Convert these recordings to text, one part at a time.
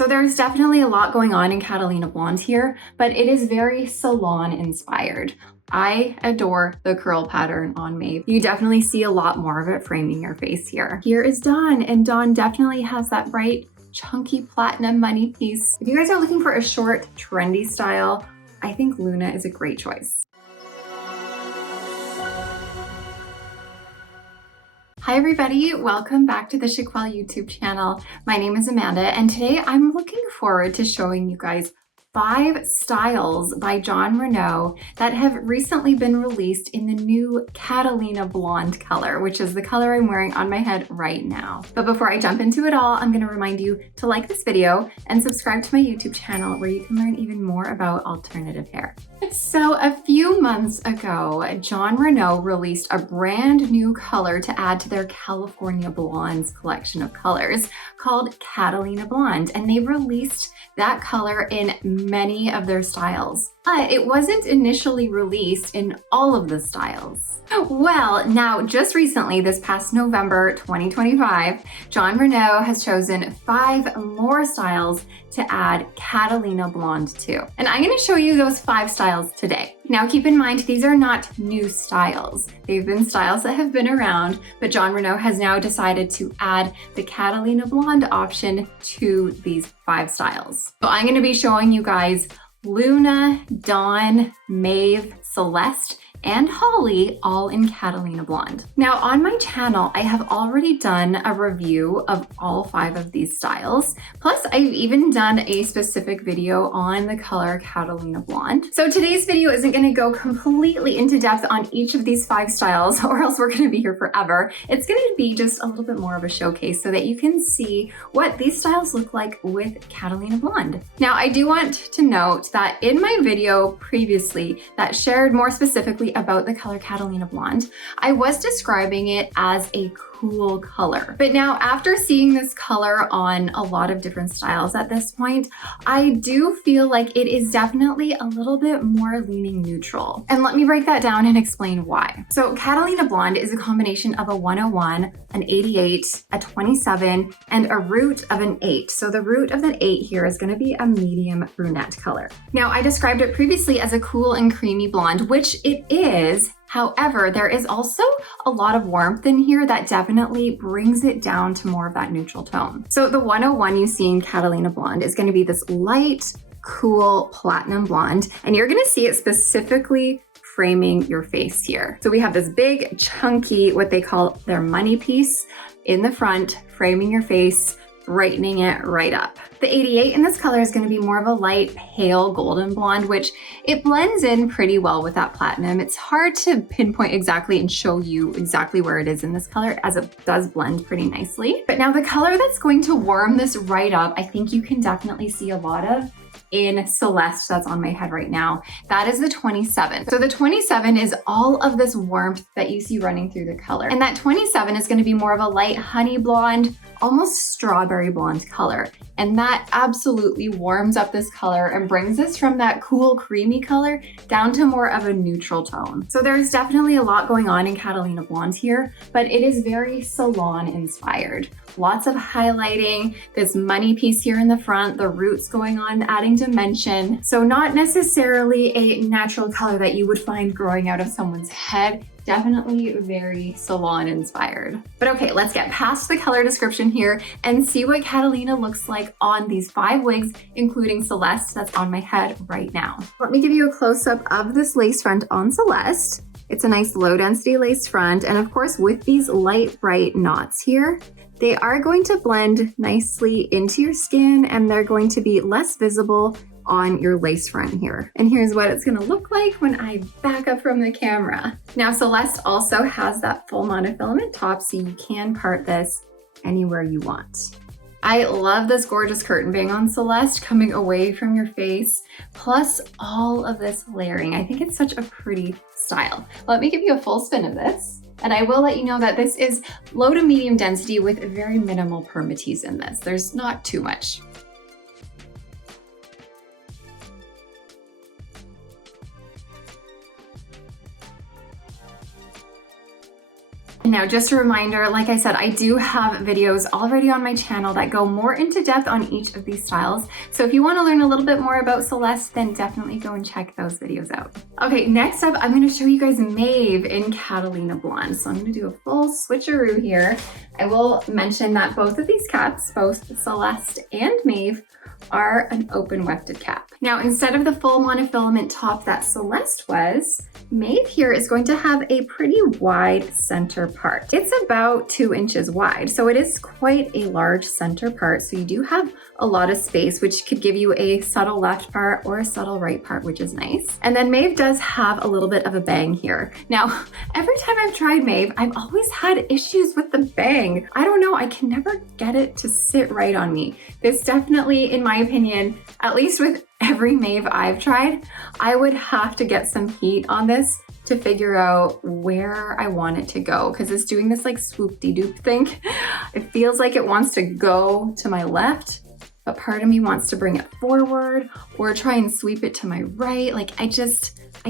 So there's definitely a lot going on in Catalina Blonde here, but it is very salon inspired. I adore the curl pattern on Maeve. You definitely see a lot more of it framing your face here. Here is Dawn, and Dawn definitely has that bright, chunky platinum money piece. If you guys are looking for a short, trendy style, I think Luna is a great choice. Hi everybody, welcome back to the Chiquel YouTube channel. My name is Amanda, and today I'm looking forward to showing you guys 5 styles by Jon Renau that have recently been released in the new Catalina Blonde color, which is the color I'm wearing on my head right now. But before I jump into it all, I'm going to remind you to like this video and subscribe to my YouTube channel where you can learn even more about alternative hair. So a few months ago, Jon Renau released a brand new color to add to their California Blondes collection of colors called Catalina Blonde, and they released that color in many of their styles. But it wasn't initially released in all of the styles. Well, now just recently, this past November 2025, Jon Renau has chosen 5 more styles to add Catalina Blonde to. And I'm going to show you those 5 styles today. Now keep in mind, these are not new styles. They've been styles that have been around, but Jon Renau has now decided to add the Catalina Blonde option to these 5 styles. So I'm going to be showing you guys Luna, Dawn, Maeve, Celeste, and Hollie all in Catalina Blonde. Now on my channel, I have already done a review of all 5 of these styles. Plus I've even done a specific video on the color Catalina Blonde. So today's video isn't gonna go completely into depth on each of these 5 styles or else we're gonna be here forever. It's gonna be just a little bit more of a showcase so that you can see what these styles look like with Catalina Blonde. Now I do want to note that in my video previously that shared more specifically about the color Catalina Blonde, I was describing it as a cool color. But now after seeing this color on a lot of different styles at this point, I do feel like it is definitely a little bit more leaning neutral. And let me break that down and explain why. So Catalina Blonde is a combination of a 101, an 88, a 27, and a root of an 8. So the root of the 8 here is going to be a medium brunette color. Now I described it previously as a cool and creamy blonde, which it is. However, there is also a lot of warmth in here that definitely brings it down to more of that neutral tone. So the 101 you see in Catalina Blonde is going to be this light, cool platinum blonde, and you're going to see it specifically framing your face here. So we have this big, chunky, what they call their money piece in the front, framing your face, brightening it right up. The 88 in this color is going to be more of a light, pale golden blonde, which it blends in pretty well with that platinum. It's hard to pinpoint exactly and show you exactly where it is in this color, as it does blend pretty nicely. But now the color that's going to warm this right up, I think you can definitely see a lot of in Celeste that's on my head right now. That is the 27. So the 27 is all of this warmth that you see running through the color. And that 27 is going to be more of a light honey blonde, almost strawberry blonde color. And that absolutely warms up this color and brings us from that cool creamy color down to more of a neutral tone. So there's definitely a lot going on in Catalina Blonde here, but it is very salon inspired. Lots of highlighting, this money piece here in the front, the roots going on, adding dimension. So not necessarily a natural color that you would find growing out of someone's head. Definitely very salon inspired. But okay, let's get past the color description here and see what Catalina looks like on these 5 wigs, including Celeste that's on my head right now. Let me give you a close-up of this lace front on Celeste. It's a nice low density lace front. And of course, with these light bright knots here, they are going to blend nicely into your skin and they're going to be less visible on your lace front here. And here's what it's gonna look like when I back up from the camera. Now Celeste also has that full monofilament top, so you can part this anywhere you want. I love this gorgeous curtain bang on Celeste coming away from your face, plus all of this layering. I think it's such a pretty style. Let me give you a full spin of this. And I will let you know that this is low to medium density with very minimal permatease in this. There's not too much. And now just a reminder, like I said, I do have videos already on my channel that go more into depth on each of these styles. So if you want to learn a little bit more about Celeste, then definitely go and check those videos out. Okay, next up, I'm going to show you guys Maeve in Catalina Blonde. So I'm going to do a full switcheroo here. I will mention that both of these caps, both Celeste and Maeve, are an open wefted cap. Now, instead of the full monofilament top that Celeste was, Maeve here is going to have a pretty wide center part. It's about 2 inches wide, so it is quite a large center part. So you do have a lot of space, which could give you a subtle left part or a subtle right part, which is nice. And then Maeve does have a little bit of a bang here. Now, every time I've tried Maeve, I've always had issues with the bang. I don't know, I can never get it to sit right on me. This definitely, in my opinion, at least with every Maeve I've tried, I would have to get some heat on this to figure out where I want it to go, because it's doing this like swoop-de-doop thing. It feels like it wants to go to my left, but part of me wants to bring it forward or try and sweep it to my right. Like I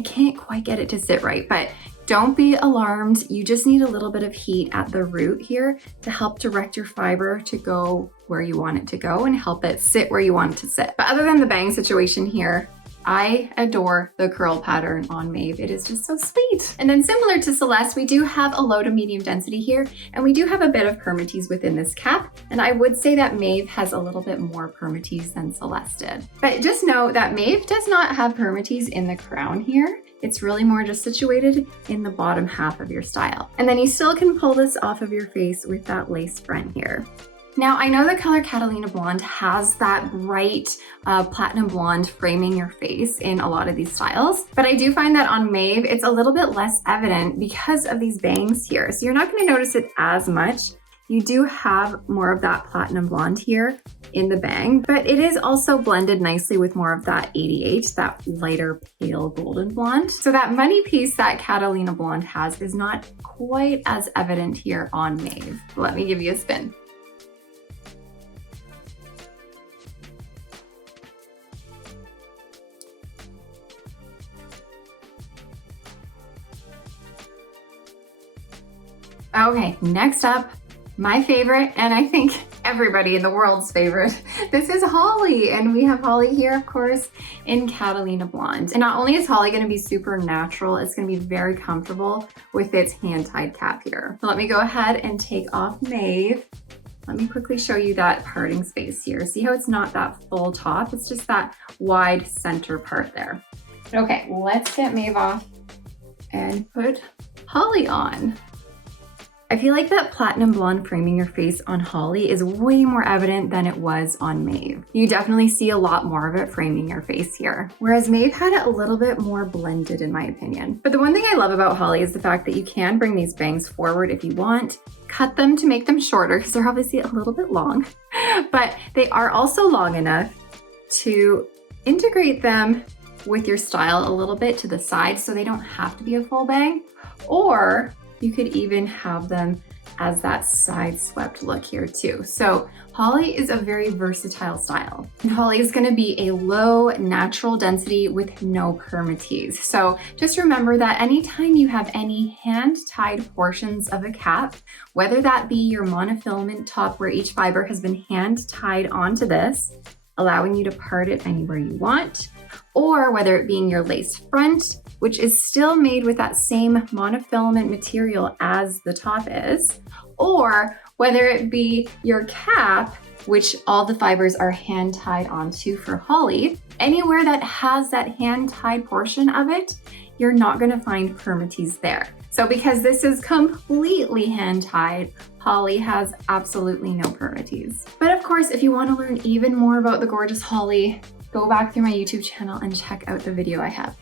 can't quite get it to sit right, but don't be alarmed. You just need a little bit of heat at the root here to help direct your fiber to go where you want it to go and help it sit where you want it to sit. But other than the bang situation here, I adore the curl pattern on Maeve. It is just so sweet. And then similar to Celeste, we do have a low to medium density here, and we do have a bit of permatease within this cap. And I would say that Maeve has a little bit more permatease than Celeste did. But just know that Maeve does not have permatease in the crown here. It's really more just situated in the bottom half of your style. And then you still can pull this off of your face with that lace front here. Now, I know the color Catalina Blonde has that bright platinum blonde framing your face in a lot of these styles, but I do find that on Maeve, it's a little bit less evident because of these bangs here. So you're not going to notice it as much. You do have more of that platinum blonde here in the bang, but it is also blended nicely with more of that 88, that lighter pale golden blonde. So that money piece that Catalina Blonde has is not quite as evident here on Maeve. Let me give you a spin. Okay, next up, my favorite, and I think everybody in the world's favorite. This is Hollie, and we have Hollie here, of course, in Catalina Blonde. And not only is Hollie gonna be super natural, it's gonna be very comfortable with its hand-tied cap here. So let me go ahead and take off Maeve. Let me quickly show you that parting space here. See how it's not that full top? It's just that wide center part there. Okay, let's get Maeve off and put Hollie on. I feel like that platinum blonde framing your face on Hollie is way more evident than it was on Maeve. You definitely see a lot more of it framing your face here. Whereas Maeve had it a little bit more blended in my opinion. But the one thing I love about Hollie is the fact that you can bring these bangs forward if you want, cut them to make them shorter because they're obviously a little bit long, but they are also long enough to integrate them with your style a little bit to the side so they don't have to be a full bang, or you could even have them as that side swept look here too. So Hollie is a very versatile style. And Hollie is gonna be a low natural density with no permatease. So just remember that anytime you have any hand-tied portions of a cap, whether that be your monofilament top where each fiber has been hand-tied onto this, allowing you to part it anywhere you want, or whether it being your lace front, which is still made with that same monofilament material as the top is, or whether it be your cap, which all the fibers are hand tied onto for Hollie, anywhere that has that hand tied portion of it, you're not gonna find permatease there. So because this is completely hand tied, Hollie has absolutely no permatease. But of course, if you wanna learn even more about the gorgeous Hollie, go back through my YouTube channel and check out the video I have.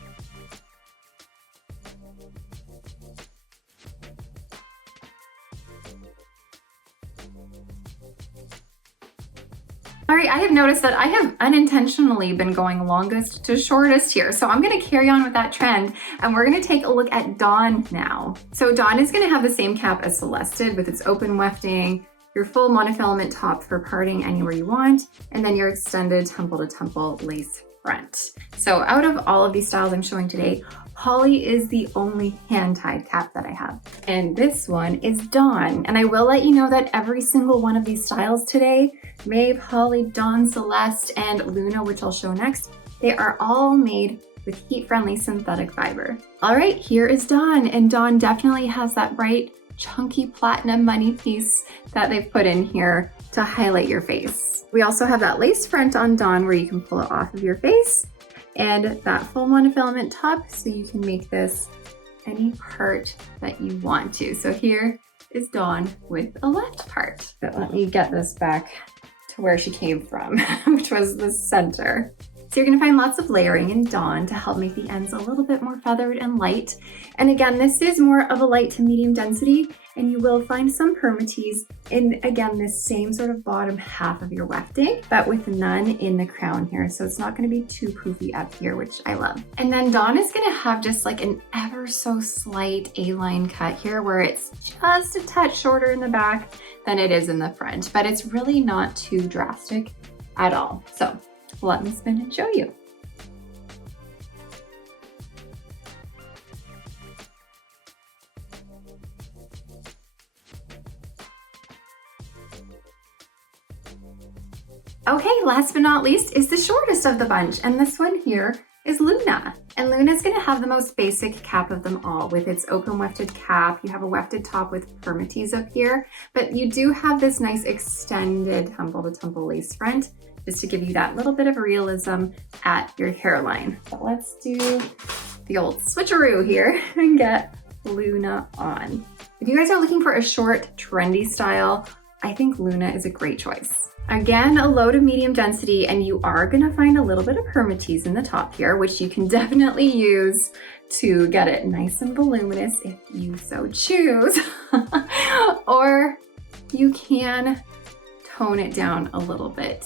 All right, I have noticed that I have unintentionally been going longest to shortest here. So I'm gonna carry on with that trend and we're gonna take a look at Dawn now. So Dawn is gonna have the same cap as Celeste did with its open wefting, your full monofilament top for parting anywhere you want, and then your extended temple to temple lace front. So out of all of these styles I'm showing today, Hollie is the only hand-tied cap that I have. And this one is Dawn. And I will let you know that every single one of these styles today, Maeve, Hollie, Dawn, Celeste, and Luna, which I'll show next, they are all made with heat-friendly synthetic fiber. All right, here is Dawn. And Dawn definitely has that bright, chunky platinum money piece that they've put in here to highlight your face. We also have that lace front on Dawn where you can pull it off of your face, and that full monofilament top so you can make this any part that you want to. So here is Dawn with a left part. But let me get this back to where she came from, which was the center. So you're gonna find lots of layering in Dawn to help make the ends a little bit more feathered and light. And again, this is more of a light to medium density, and you will find some permatease in, again, this same sort of bottom half of your wefting, but with none in the crown here. So it's not gonna be too poofy up here, which I love. And then Dawn is gonna have just like an ever so slight A-line cut here where it's just a touch shorter in the back than it is in the front, but it's really not too drastic at all. So let me spin and show you. Okay, last but not least is the shortest of the bunch, and this one here is Luna. And Luna's gonna have the most basic cap of them all with its open wefted cap. You have a wefted top with permatease up here, but you do have this nice extended temple to temple lace front just to give you that little bit of realism at your hairline. But let's do the old switcheroo here and get Luna on. If you guys are looking for a short, trendy style, I think Luna is a great choice. Again, a low to medium density, and you are gonna find a little bit of permatease in the top here, which you can definitely use to get it nice and voluminous if you so choose. Or you can tone it down a little bit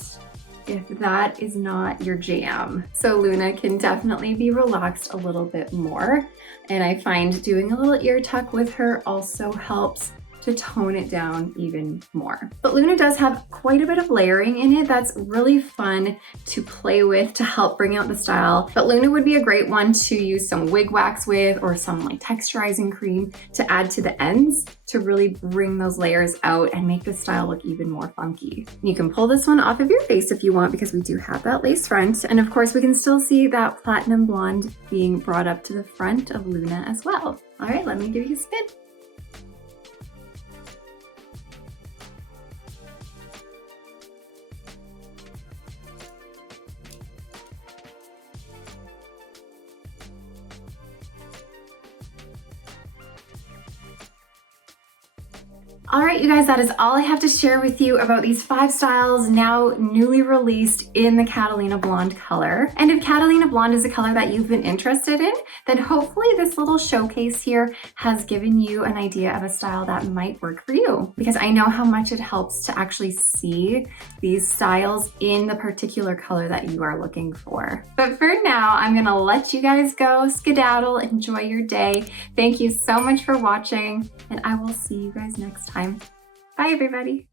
if that is not your jam. So Luna can definitely be relaxed a little bit more. And I find doing a little ear tuck with her also helps to tone it down even more. But Luna does have quite a bit of layering in it that's really fun to play with to help bring out the style. But Luna would be a great one to use some wig wax with, or some like texturizing cream to add to the ends to really bring those layers out and make the style look even more funky. You can pull this one off of your face if you want, because we do have that lace front. And of course we can still see that platinum blonde being brought up to the front of Luna as well. All right, let me give you a spin. All right, you guys, that is all I have to share with you about these 5 styles now newly released in the Catalina Blonde color. And if Catalina Blonde is a color that you've been interested in, then hopefully this little showcase here has given you an idea of a style that might work for you, because I know how much it helps to actually see these styles in the particular color that you are looking for. But for now, I'm gonna let you guys go, skedaddle, enjoy your day. Thank you so much for watching, and I will see you guys next time. Bye, everybody.